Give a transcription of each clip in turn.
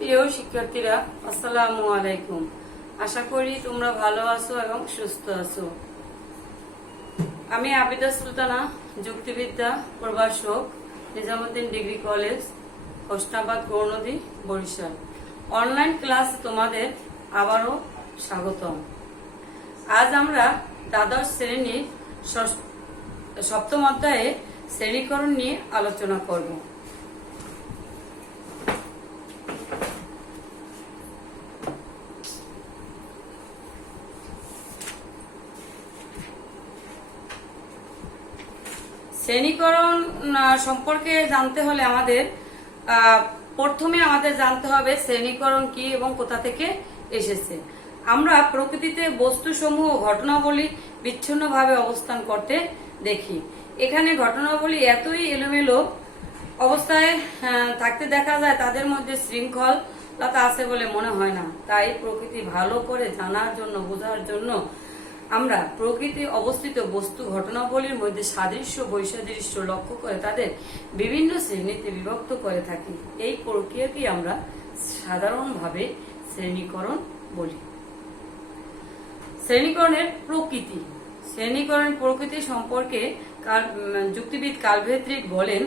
প্রিয় শিক্ষার্থীরা, আসসালামু আলাইকুম। আশা করি তোমরা ভালো আছো এবং সুস্থ আছো। আমি আবিদা সুলতানা, যুক্তিবিদ্যা প্রভাষক, Nizamuddin degree college, Hosnabad Gournadi, Barishal. Online class তোমাদের আবারও স্বাগতম। আজ আমরা দ্বাদশ শ্রেণীর সপ্তম অধ্যায়ে শ্রেণীকরণ নিয়ে আলোচনা করব। শ্রেণীকরণ সম্পর্কে জানতে হলে প্রথমে আমাদের জানতে হবে শ্রেণীকরণ কি এবং কোথা থেকে এসেছে। আমরা প্রকৃতিতে বস্তুসমূহ ও ঘটনাবলী বিচ্ছিন্নভাবে অবস্থান করতে দেখি। এখানে ঘটনাবলী এতই এলোমেলো অবস্থায় থাকতে দেখা যায়, তাদের মধ্যে শৃঙ্খলতা আছে বলে মনে হয় না। তাই প্রকৃতি ভালো করে জানার জন্য, বোঝার জন্য আমরা প্রকৃতি অবস্থিত বস্তু ঘটনাবলীর মধ্যে সাদৃশ্য বৈসাদৃশ্য লক্ষ্য করে তাদের বিভিন্ন শ্রেণীতে বিভক্ত করে থাকি। এই প্রক্রিয়াকে আমরা সাধারণভাবে শ্রেণীকরণ বলি। শ্রেণীকরণের প্রকৃতি। শ্রেণীকরণের প্রকৃতি সম্পর্কে যুক্তিবিদ কালভেট্রিক বলেন,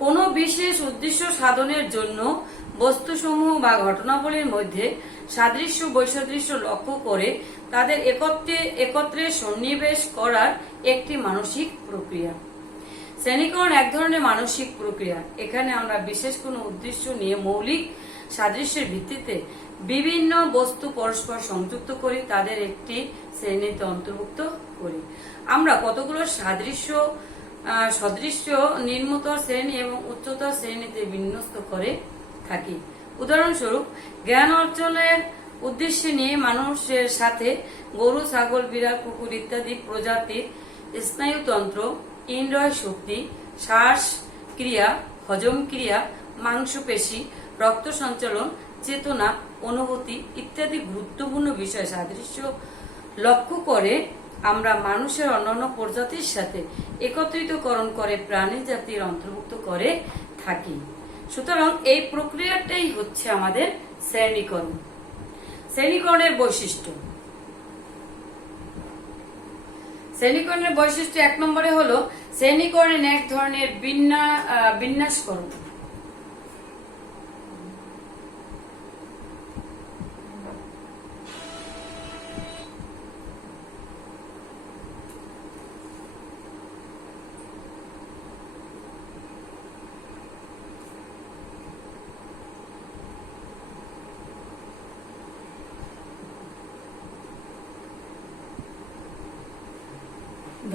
কোন বিশেষ উদ্দেশ্য সাধনের জন্য বস্তুসমূহ বা ঘটনাবলীর মধ্যে সাদৃশ্য বৈসাদৃশ্য লক্ষ্য করে তাদের একত্রে সন্নিবেশ করার একটি মানসিক প্রক্রিয়া। শ্রেণীকরণ এক ধরনের মানসিক প্রক্রিয়া। এখানে আমরা বিশেষ কোনো উদ্দেশ্য নিয়ে মৌলিক সাদৃশ্যের ভিত্তিতে বিভিন্ন বস্তু পরস্পর সংযুক্ত করি, তাদের একটি শ্রেণীতে অন্তর্ভুক্ত করি। আমরা কতগুলো সদৃশ্য নিম্নতর শ্রেণী এবং উচ্চতর শ্রেণীতে বিন্যস্ত করে থাকি। উদাহরণস্বরূপ, জ্ঞান অর্জনের উদ্দেশ্যে নিয়ে মানুষের সাথে গরু, ছাগল, বিড়াল, কুকুর ইত্যাদি প্রজাতির স্নায়ুতন্ত্র, ইন্দ্রিয় শক্তি, শ্বাস ক্রিয়া, হজম ক্রিয়া, মাংসপেশি, রক্ত সঞ্চালন, চেতনা, অনুভূতি ইত্যাদি গুরুত্বপূর্ণ বিষয় সাদৃশ্য লক্ষ্য করে আমরা মানুষের অন্যান্য প্রজাতির সাথে একত্রিতকরণ করে প্রাণী জাতির অন্তর্ভুক্ত করে থাকি। সুতরাং এই প্রক্রিয়াটাই হচ্ছে আমাদের শ্রেণীকরণ। শ্রেণীকরণের বৈশিষ্ট্য। শ্রেণীকরণের বৈশিষ্ট্য 1 নম্বরে হলো শ্রেণীকরণ এক ধরনের বিন্যাসকরণ।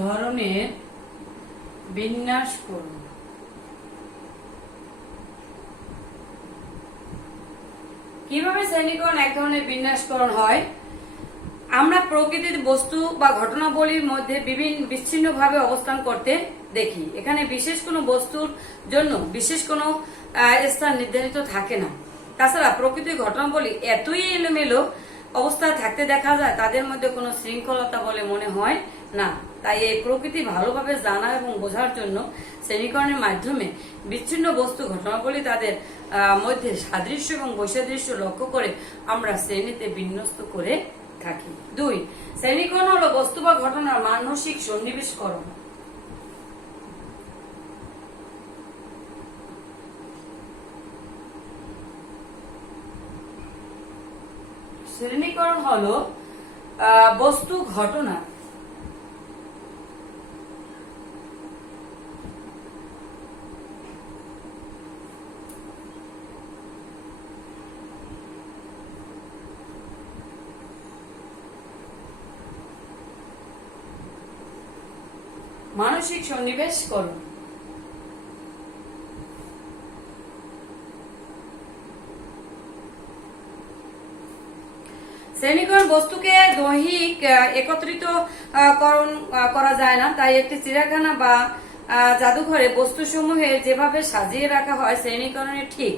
ধরনের বিন্যাসকরণ। কিভাবে শ্রেণীকরণ এক ধরনের বিন্যাসকরণ হয়? আমরা প্রকৃতির বস্তু বা ঘটনাবলীর মধ্যে বিচ্ছিন্নভাবে অবস্থান করতে দেখি। এখানে বিশেষ কোনো বস্তুর জন্য বিশেষ কোনো স্থান নির্ধারিত থাকে না। তাছাড়া প্রকৃতির ঘটনাবলী এতই এলোমেলো অবস্থায় থাকতে দেখা যায়, তাদের মধ্যে কোনো শৃঙ্খলতা বলে মনে হয় না। তাই এই প্রকৃতি ভালোভাবে জানা এবং বোঝার জন্য শ্রেণীকরণের মাধ্যমে বিচ্ছিন্ন বস্তু ঘটনাবলী তাদের মধ্যে সাদৃশ্য এবং বৈসাদৃশ্য লক্ষ্য করে আমরা শ্রেণীতে বিন্যস্ত করে থাকি। 2, শ্রেণীকরণ হলো বস্তু বা ঘটনার মানসিক সন্নিবেশকরণ। শ্রেণীকরণ হলো বস্তু ঘটনা মানসিক সন্নিবেশকরণ। শ্রেণীকরণ বস্তুকে দৈহিক একত্রিতকরণ করা যায় না। তাই একটি চিড়িয়াখানা বা জাদুঘরে বস্তুসমূহের যেভাবে সাজিয়ে রাখা হয় শ্রেণীকরণে ঠিক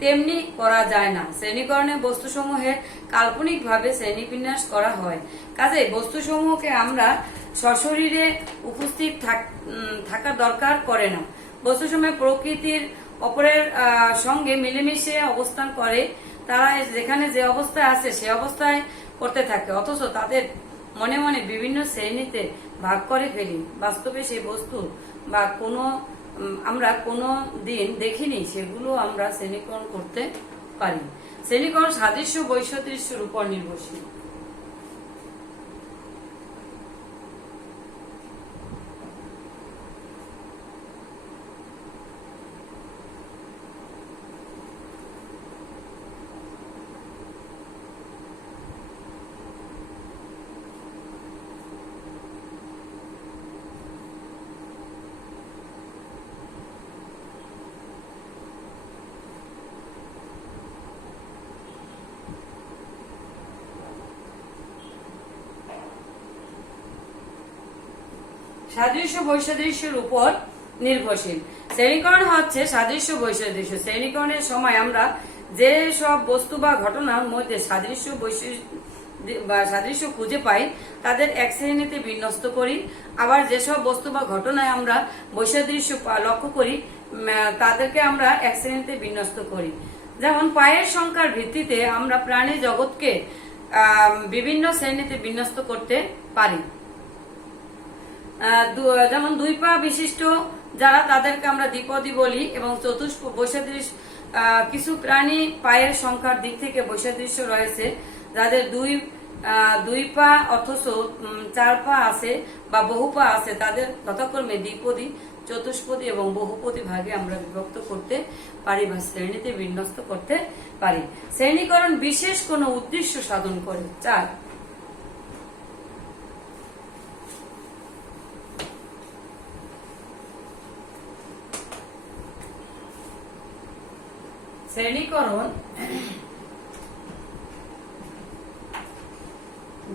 তেমনি করা যায় না। শ্রেণীকরণে বস্তুসমূহের কাল্পনিকভাবে শ্রেণীবিন্যাস করা হয়। কাজেই বস্তুসমূহকে আমরা সশরীরে উপস্থিত থাকার দরকার পড়ে না। বস্তুসমূহে প্রকৃতির অপরের সঙ্গে মিলেমিশে অবস্থান করে, তারা যেখানে যে অবস্থায় আছে সে অবস্থায় করতে থাকে, অথচ তাদের মনে মনে বিভিন্ন শ্রেণীতে ভাগ করে ফেলি। বাস্তবে সেই বস্তু বা আমরা কোনো দিন দেখিনি, সেগুলো আমরা শ্রেণীকরণ করতে পারি। শ্রেণীকরণ সাদৃশ্য বৈসাদৃশ্যের উপর নির্ভরশীল। সাদৃশ্য বৈসাদৃশ্যের উপর নির্ভরশীল। শ্রেণীকরণ হচ্ছে সাদৃশ্য বৈসাদৃশ্য। শ্রেণীকরণের সময় আমরা যে সব বস্তু বা ঘটনার মধ্যে সাদৃশ্য খুঁজে পাই তাদের এক শ্রেণীতে বিন্যস্ত করি, আবার যেসব বস্তু বা ঘটনায় আমরা বৈসাদৃশ্য লক্ষ্য করি তাদেরকে আমরা এক শ্রেণীতে বিন্যস্ত করি। যেমন পায়ের সংখ্যার ভিত্তিতে আমরা প্রাণী জগৎকে বিভিন্ন শ্রেণীতে বিন্যস্ত করতে পারি। যেমন 2 পা বিশিষ্ট যারা, তাদেরকে আমরা দ্বিপদী বলি, এবং বৈসাদৃশ্য কিছু প্রাণী পায়ের সংখ্যার দিক থেকে বৈসাদৃশ্য রয়েছে, যাদের দুই পা অথচ 4 পা আছে বা বহু পা আছে, তাদের যথাক্রমে দ্বিপদী, চতুষ্পদী এবং বহুপদী ভাগে আমরা বিভক্ত করতে পারি বা শ্রেণীতে বিন্যস্ত করতে পারি। শ্রেণীকরণ বিশেষ কোনো উদ্দেশ্য সাধন করে। 4, শ্রেণীকরণ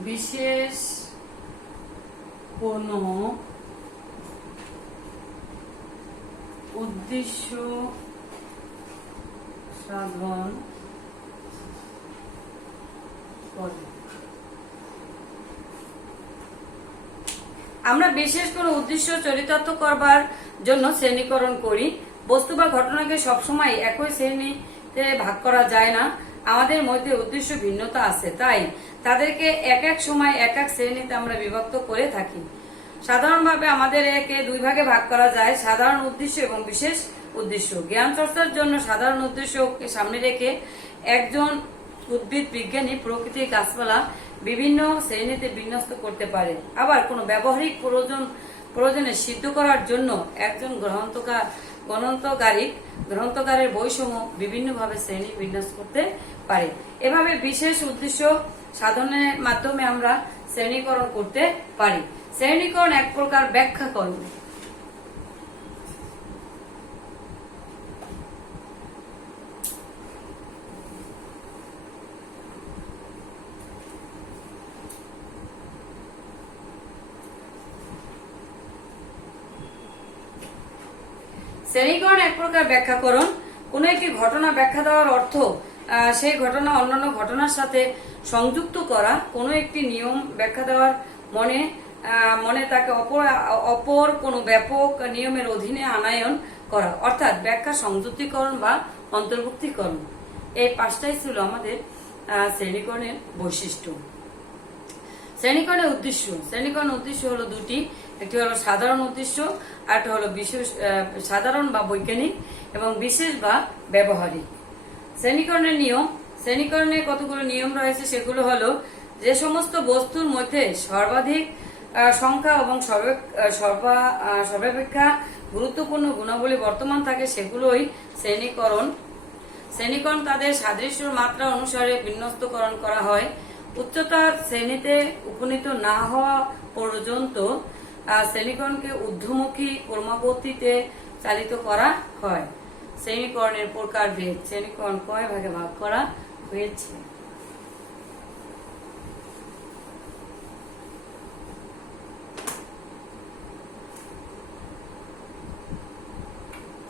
বিশেষ কোনো উদ্দেশ্য সাধন করে। আমরা বিশেষ কোনো উদ্দেশ্য চরিতার্থ করবার জন্য শ্রেণীকরণ করি। বস্তু বা ঘটনাকে সবসময় একই শ্রেণীতে ভাগ করা যায় না, আমাদের মধ্যে উদ্দেশ্য ভিন্নতা আছে, তাই তাদেরকে এক এক সময় এক এক শ্রেণীতে আমরা বিভক্ত করে থাকি। সাধারণভাবে আমাদের একে 2 ভাগে ভাগ করা যায়, সাধারণ উদ্দেশ্য এবং বিশেষ উদ্দেশ্য। জ্ঞান চর্চার জন্য সাধারণ উদ্দেশ্যকে সামনে রেখে একজন উদ্ভিদ বিজ্ঞানী প্রকৃতির গাছপালা বিভিন্ন শ্রেণীতে বিন্যস্ত করতে পারে। আবার কোনো ব্যবহারিক প্রয়োজনে সিদ্ধ করার জন্য একজন গ্রন্থকারের বইসমূহ বিভিন্নভাবে শ্রেণী বিন্যাস করতে পারে। এভাবে বিশেষ উদ্দেশ্য সাধনের মাধ্যমে আমরা শ্রেণীকরণ করতে পারি। শ্রেণীকরণ এক প্রকার ব্যাখ্যাকরণ। শ্রেণীকরণ এক প্রকার ব্যাখ্যাকরণ। কোন একটি ঘটনা ব্যাখ্যা দেওয়ার অর্থ সেই ঘটনা অন্যান্য ঘটনার সাথে সংযুক্ত করা, কোনো একটি নিয়ম ব্যাখ্যা দেওয়ার মনে তাকে অপর কোনো ব্যাপক নিয়মের অধীনে আনায়ন করা, অর্থাৎ ব্যাখ্যা সংযুক্তিকরণ বা অন্তর্ভুক্তিকরণ। এই 5টাই ছিল আমাদের শ্রেণীকরণের বৈশিষ্ট্য। শ্রেণীকরণের উদ্দেশ্য। শ্রেণীকরণের উদ্দেশ্য হলো 2টি, একটি হলো সাধারণ উদ্দেশ্য, আর একটা হলো বিশেষ, সাধারণ বা বৈজ্ঞানিক, এবং বিশেষ বা ব্যবহারিক। শ্রেণীকরণের নিয়ম। শ্রেণীকরণের কতগুলো নিয়ম রয়েছে, সেগুলো হলো যে সমস্ত বস্তুর মধ্যে সর্বাধিক সংখ্যা এবং সর্বাপেক্ষা গুরুত্বপূর্ণ গুণাবলী বর্তমান থাকে সেগুলোই শ্রেণীকরণ। শ্রেণীকরণ তাদের সাদৃশ্যের মাত্রা অনুসারে বিন্যস্তকরণ করা হয়। উচ্চতার শ্রেণীতে উপনীত না হওয়া পর্যন্ত শ্রেণীকরণকে ঊর্ধ্বমুখী ক্রমাগতিতে চালিত করা হয়। শ্রেণীকরণের প্রকারভেদ। শ্রেণীকরণ কয় ভাগে ভাগ করা হয়েছে?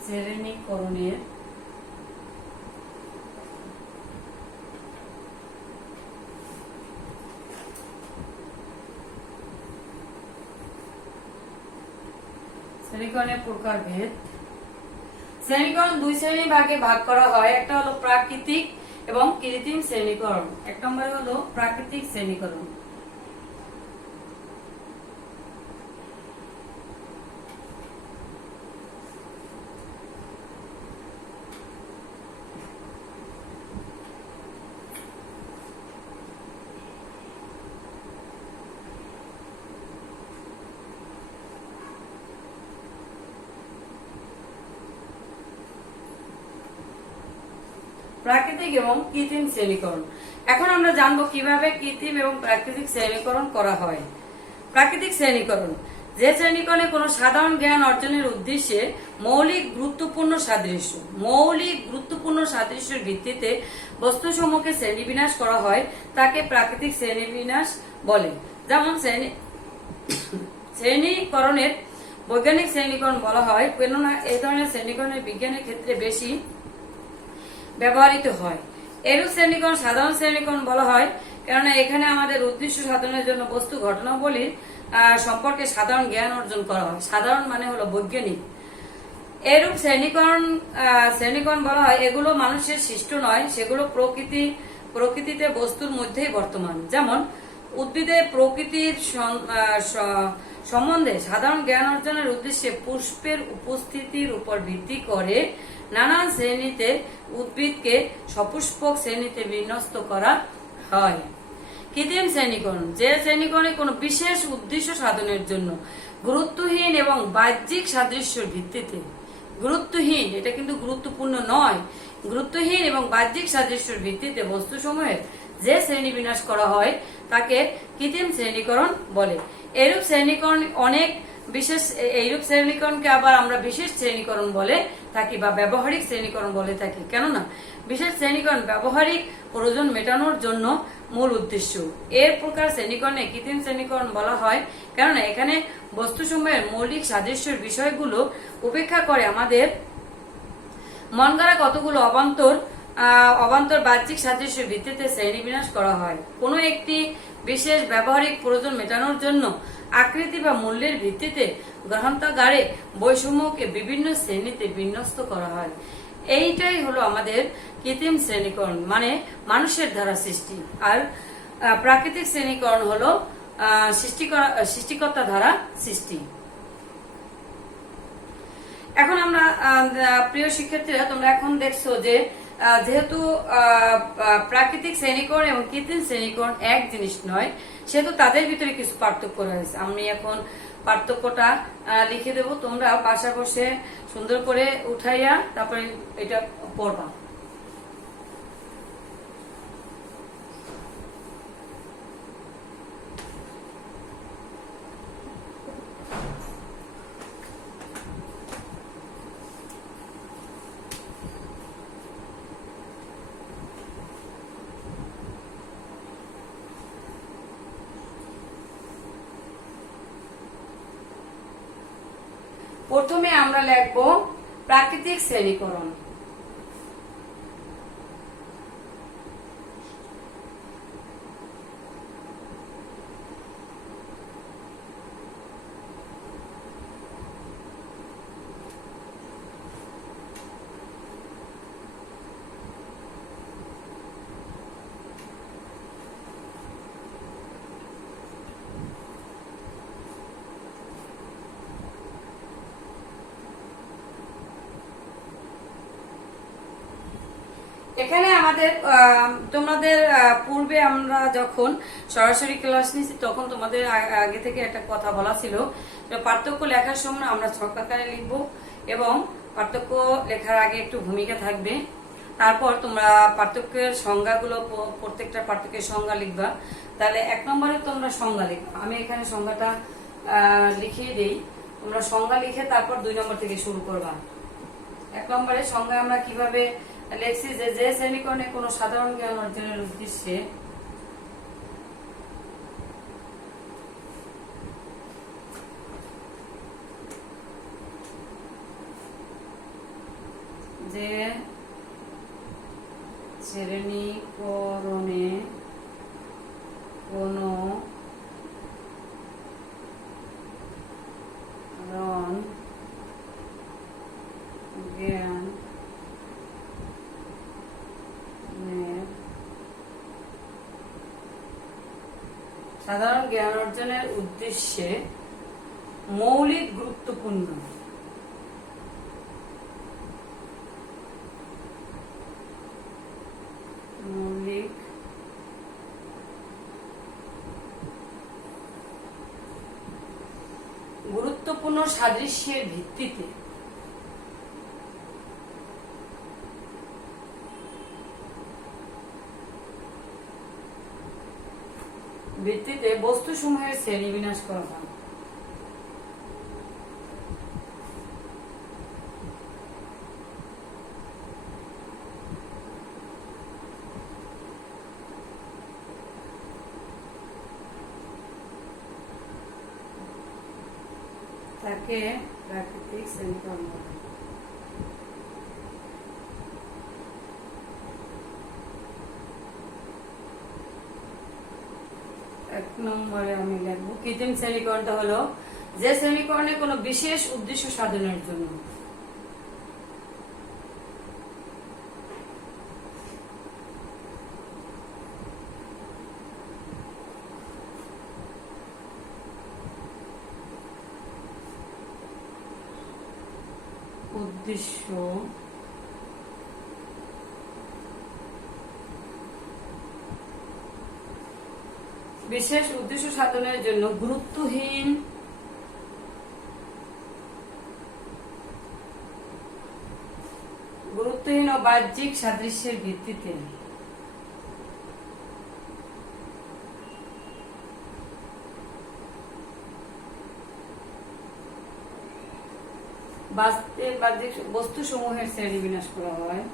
শ্রেণীকরণের প্রকারভেদ। শ্রেণীকরণ দুই শ্রেণী ভাগে ভাগ করা হয়। একটা হলো প্রাকৃতিক এবং কৃত্রিম শ্রেণীকরণ। এক নম্বরে হলো প্রাকৃতিক শ্রেণীকরণ। প্রাকৃতিক এবং কৃত্রিম শ্রেণীকরণ। এখন আমরা জানবো কিভাবে কৃত্রিম এবং প্রাকৃতিক শ্রেণীকরণ করা হয়। প্রাকৃতিক শ্রেণীকরণ যে শ্রেণীকরণে কোনো সাধারণ জ্ঞান অর্জনের উদ্দেশ্যে মৌলিক গুরুত্বপূর্ণ সাদৃশ্যের ভিত্তিতে বস্তুসমূহকে শ্রেণীবিন্যাস করা হয় তাকে প্রাকৃতিক শ্রেণীবিন্যাস বলে। যেমন শ্রেণীকরণের বৈজ্ঞানিক শ্রেণীকরণ বলা হয়, কেননা এই ধরনের শ্রেণীকরণের বিজ্ঞানের ক্ষেত্রে বেশি ব্যবহৃত হয়। এরূপ শ্রেণীকরণ সাধারণ শ্রেণীকরণ বলা হয়, কেননা এখানে আমাদের উদ্দেশ্য সাধনের জন্য বস্তু ঘটনাবলীর সম্পর্কে সাধারণ জ্ঞান অর্জন করা হয়। সাধারণ মানে হলো বৈজ্ঞানিক। এরূপ শ্রেণীকরণ বলা হয়, এগুলো মানুষের সৃষ্ট নয়, সেগুলো প্রকৃতিতে বস্তুর মধ্যেই বর্তমান। যেমন উদ্ভিদের প্রকৃতির সম্বন্ধে সাধারণ জ্ঞান অর্জনের উদ্দেশ্যে পুষ্পের উপস্থিতির উপর ভিত্তি করে নানান শ্রেণীতে উদ্ভিদকে সপুষ্পক শ্রেণীতে বিন্যস্ত করা হয়। কৃত্রিম শ্রেণীকরণ যে শ্রেণীকরণে কোনো বিশেষ উদ্দেশ্য সাধনের জন্য গুরুত্বহীন এবং বাহ্যিক সাদৃশ্যের ভিত্তিতে, গুরুত্বহীন এটা কিন্তু গুরুত্বপূর্ণ নয়, গুরুত্বহীন এবং বাহ্যিক সাদৃশ্যের ভিত্তিতে বস্তুসমূহের যে শ্রেণী বিন্যাস করা হয় তাকে কৃত্রিম শ্রেণীকরণ বলে। এইরূপ শ্রেণীকরণকে আবার আমরা বিশেষ শ্রেণীকরণ বলে থাকি বা ব্যবহারিক শ্রেণীকরণ বলে থাকি, কেননা বিশেষ শ্রেণীকরণ ব্যবহারিক প্রয়োজন মেটানোর জন্য মূল উদ্দেশ্য। এর প্রকার শ্রেণীকরণে কৃত্রিম শ্রেণীকরণ বলা হয়, কেননা এখানে বস্তুসমূহের মৌলিক সাদৃশ্যের বিষয়গুলো উপেক্ষা করে আমাদের মন গড়া কতগুলো অবান্তর বাহ্যিক সাদৃশ্যের ভিত্তিতে শ্রেণীবিন্যাস করা হয়। কোনো একটি বিশেষ ব্যবহারিক প্রয়োজন মেটানোর জন্য আকৃতি বা মূল্যের ভিত্তিতে গ্রন্থাগারে বৈষম্যকে বিভিন্ন শ্রেণীতে বিন্যস্ত করা হয়। এইটাই হলো আমাদের কৃত্রিম শ্রেণীকরণ, মানে মানুষের দ্বারা সৃষ্টি। আর প্রাকৃতিক শ্রেণীকরণ হলো সৃষ্টিকর্তা দ্বারা সৃষ্টি। এখন আমরা প্রিয় শিক্ষার্থীরা, তোমরা এখন দেখছো যে যেহেতু প্রাকৃতিক শ্রেণীকরণ এবং কৃত্রিম শ্রেণীকরণ এক জিনিস নয়, সেহেতু তাদের ভিতরে কিছু পার্থক্য রয়েছে। আমি এখন পার্থক্যটা লিখে দেব, তোমরা বাসা বসে সুন্দর করে উঠাইয়া তারপরে এটা পড়বা। প্রথমে আমরা লিখব প্রাকৃতিক শ্রেণীকরণ। এখানে আমাদের তোমাদের পূর্বে আমরা যখন সরাসরি ক্লাস নিয়েছি তখন তোমাদের আগে থেকে একটা কথা বলা ছিল, পার্থক্য লেখার সময় আমরা ছক আকারে লিখবো এবং পার্থক্য লেখার আগে একটু ভূমিকা থাকবে। তারপর তোমরা পার্থক্যের সংজ্ঞাগুলো, প্রত্যেকটা পার্থক্যের সংজ্ঞা লিখবা। তাহলে 1 নম্বরে তোমরা সংজ্ঞা লিখবা। আমি এখানে সংজ্ঞাটা লিখিয়ে দিই, তোমরা সংজ্ঞা লিখে তারপর 2 নম্বর থেকে শুরু করবা। 1 নম্বরে সংজ্ঞা আমরা কিভাবে লেখছি, যে শ্রেণীকরণে কোনো সাধারণ জ্ঞান অর্জনের উদ্দেশ্যে যে শ্রেণীকরণে কোনো জ্ঞান সাধারণ জ্ঞান অর্জনের উদ্দেশ্যে মৌলিক গুরুত্বপূর্ণ মৌলিক গুরুত্বপূর্ণ সাদৃশ্যের ভিত্তিতে বস্তুসমূহের শ্রেণীবিন্যাস করা হয়। তাকে প্রাকৃতিক শ্রেণীকরণ বলে। এক নম্বরে আমি লিখবো কৃত্রিম শ্রেণীকরণটা হলো যে শ্রেণীকরণে কোনো বিশেষ উদ্দেশ্য সাধনের জন্য বিশেষ উদ্দেশ্য সাধনের জন্য গুরুত্বহীন ও বাহ্যিক সাদৃশ্যের ভিত্তিতে বাহ্যিক বস্তুসমূহের শ্রেণীবিন্যাস করা হয়।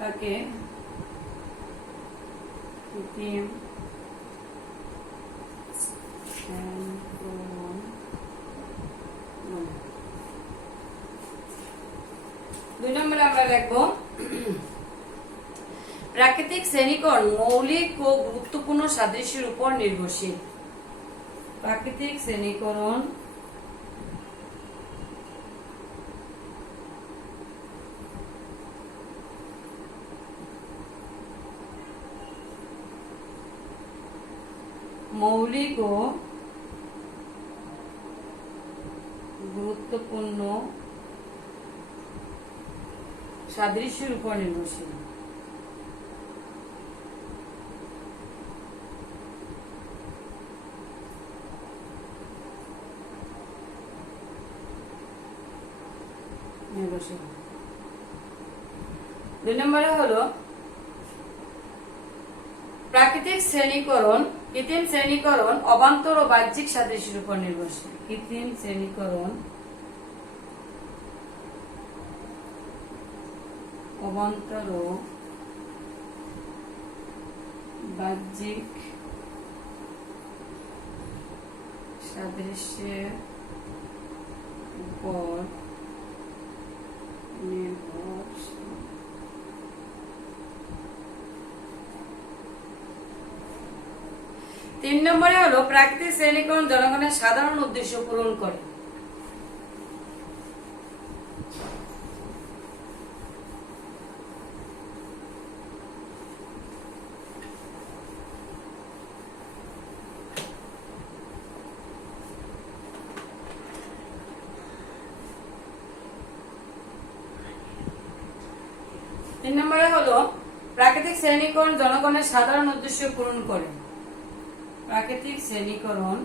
তাকে কৃত্রিম শ্রেণীকরণ বলে। 2 নম্বরে আমরা লিখব প্রাকৃতিক শ্রেণীকরণ মৌলিক ও গুরুত্বপূর্ণ সাদৃশ্যের উপর নির্ভরশীল। প্রাকৃতিক শ্রেণীকরণ মৌলিক ও গুরুত্বপূর্ণ সাদৃশ্যের উপর নির্ভরশীল। নির্ভরশীল। 2 নম্বরে হলো প্রাকৃতিক শ্রেণীকরণ কৃত্রিম শ্রেণীকরণ অবান্তর ও বাহ্যিক সাদৃশ্যের উপর নির্ভরশীল। কৃত্রিম শ্রেণীকরণ অবান্তর ও বাহ্যিক সাদৃশ্যের উপর নির্ভরশীল। 3 নম্বরে হলো প্রাকৃতিক শ্রেণীকরণ জনগণের সাধারণ উদ্দেশ্য পূরণ করে। তিন নম্বরে হলো প্রাকৃতিক শ্রেণীকরণ জনগণের সাধারণ উদ্দেশ্য পূরণ করে। প্রাকৃতিক শ্রেণীকরণ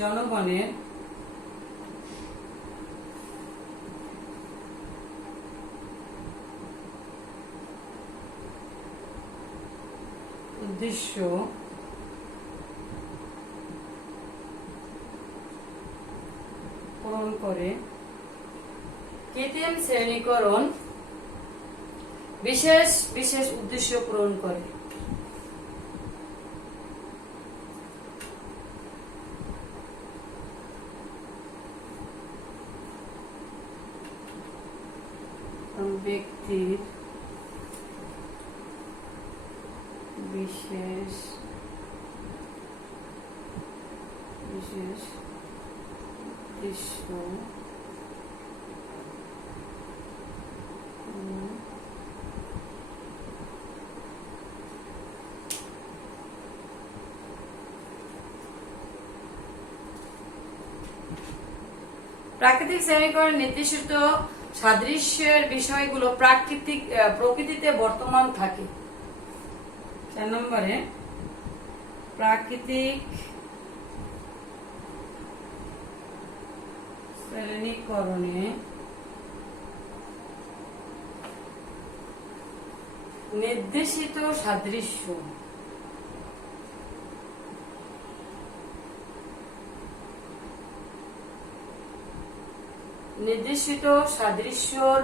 জনগণের উদ্দেশ্য পূরণ করে। কৃত্রিম শ্রেণীকরণ বিশেষ বিশেষ উদ্দেশ্য পূরণ করে। ব্যক্তির বিশেষ বিশেষ দৃশ্য প্রাকৃতিক শ্রেণীকরণ নির্দিষ্ট সাদৃশ্যের বিষয়গুলো প্রকৃতিতে বর্তমান থাকে। 4 নম্বরে প্রাকৃতিক শ্রেণীকরণে নির্দেশিত সাদৃশ্য সাদৃশ্যর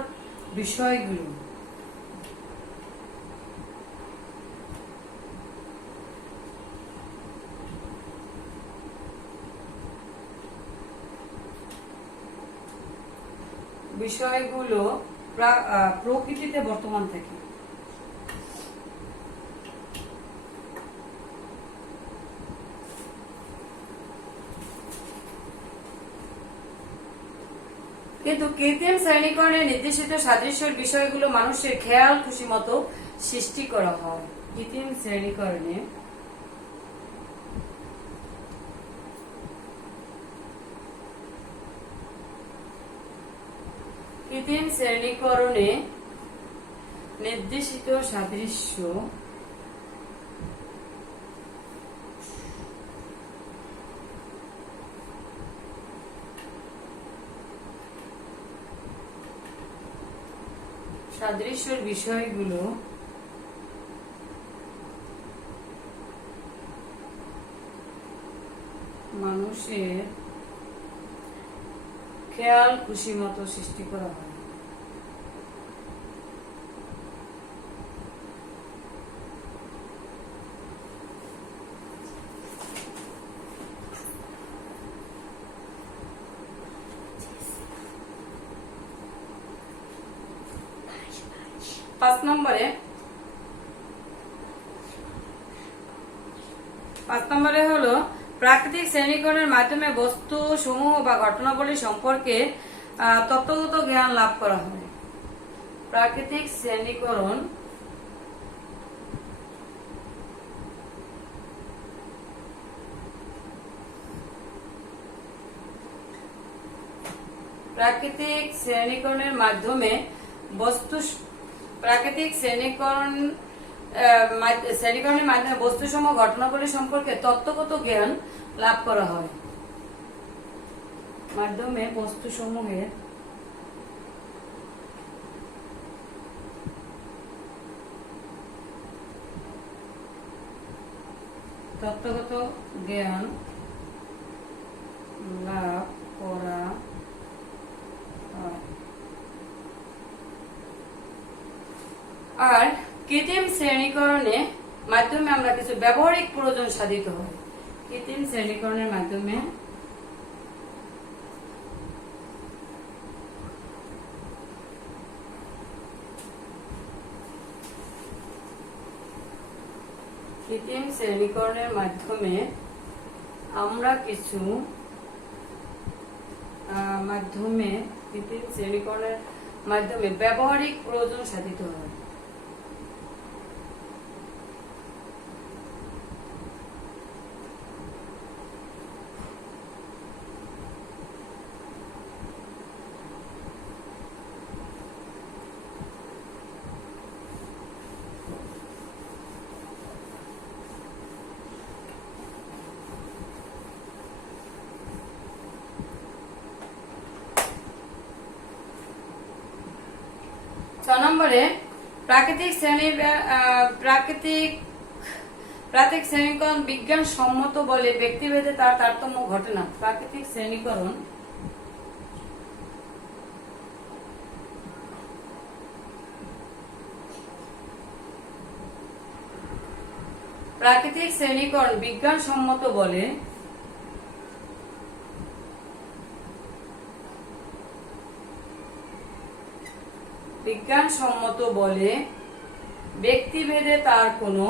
বিষয়গুলো প্রকৃতিতে বর্তমান থাকে। কিন্তু কৃত্রিম শ্রেণীকরণে নির্দেশিত সাদৃশ্যের বিষয়গুলো মানুষের খেয়াল খুশি মতো সৃষ্টি করা হয়। কৃত্রিম শ্রেণীকরণে নির্দেশিত সাদৃশ্য সাদৃশ্যের বিষয়গুলো মানুষের খেয়াল খুশি মতো সৃষ্টি করা হয়। পাঁচ নম্বরে হলো প্রাকৃতিক শ্রেণীকরণের মাধ্যমে বস্তু সমূহ বা ঘটনাবলী সম্পর্কে তত্ত্বগত জ্ঞান লাভ করা হয়। প্রাকৃতিক শ্রেণীকরণ শ্রেণীকরণের মাধ্যমে বস্তুসমূহ ঘটনাবলী সম্পর্কে তত্ত্বগত জ্ঞান লাভ করা হয়। মাধ্যমে বস্তুসমূহের তত্ত্বগত জ্ঞান লাভ করা হয়। আর কৃত্রিম শ্রেণীকরণের মাধ্যমে আমরা কিছু ব্যবহারিক প্রয়োজন সাধিত হয়। কৃত্রিম শ্রেণীকরণের মাধ্যমে আমরা কিছু কৃত্রিম শ্রেণীকরণের মাধ্যমে ব্যবহারিক প্রয়োজন সাধিত হয়। নম্বরে প্রাকৃতিক শ্রেণীকরণ বিজ্ঞান সম্মত বলে ব্যক্তিভেদে তার তারতম্য ঘটে না। প্রাকৃতিক শ্রেণীকরণ বিজ্ঞান সম্মত বলে বিজ্ঞানসম্মত বলে ব্যক্তিভেদে তার কোনো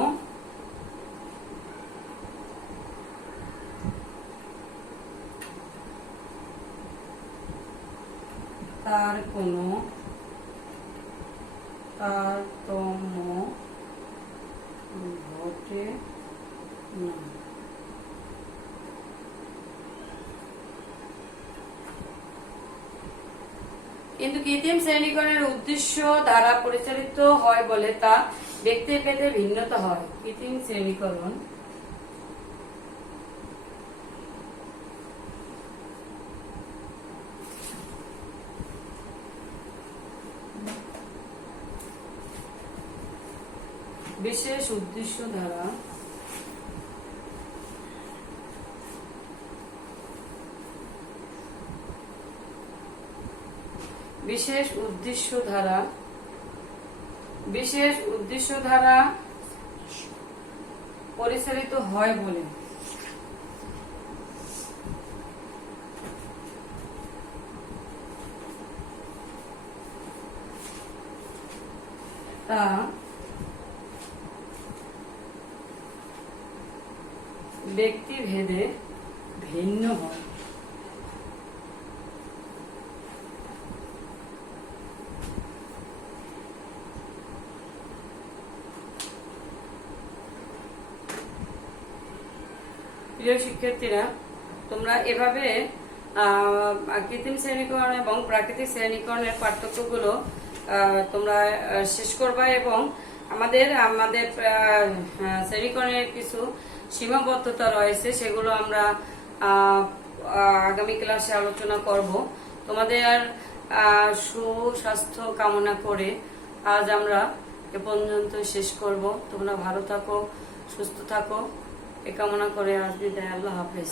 তারতম্য ঘটে না। কিন্তু কৃত্রিম শ্রেণীকরণের উদ্দেশ্য দ্বারা পরিচালিত হয় বলে তা ব্যক্তিভেদে ভিন্নতা হয়। কৃত্রিম শ্রেণীকরণ বিশেষ উদ্দেশ্য দ্বারা বিশেষ উদ্দেশ্য দ্বারা পরিচালিত হয় বলে তা ব্যক্তিভেদে ভিন্ন হয়। প্রিয় শিক্ষার্থীরা, তোমরা এভাবে কৃত্রিম শ্রেণীকরণ এবং প্রাকৃতিক শ্রেণীকরণের পার্থক্যগুলো তোমরা শেষ করবা এবং আমাদের শ্রেণীকরণের কিছু সীমাবদ্ধতা রয়েছে, সেগুলো আমরা আগামী ক্লাসে আলোচনা করব। তোমাদের সুস্বাস্থ্য কামনা করে আজ আমরা এ পর্যন্ত শেষ করব। তোমরা ভালো থাকো, সুস্থ থাকো, এ কামনা করে আজ বিদায়। আল্লাহ হাফেজ।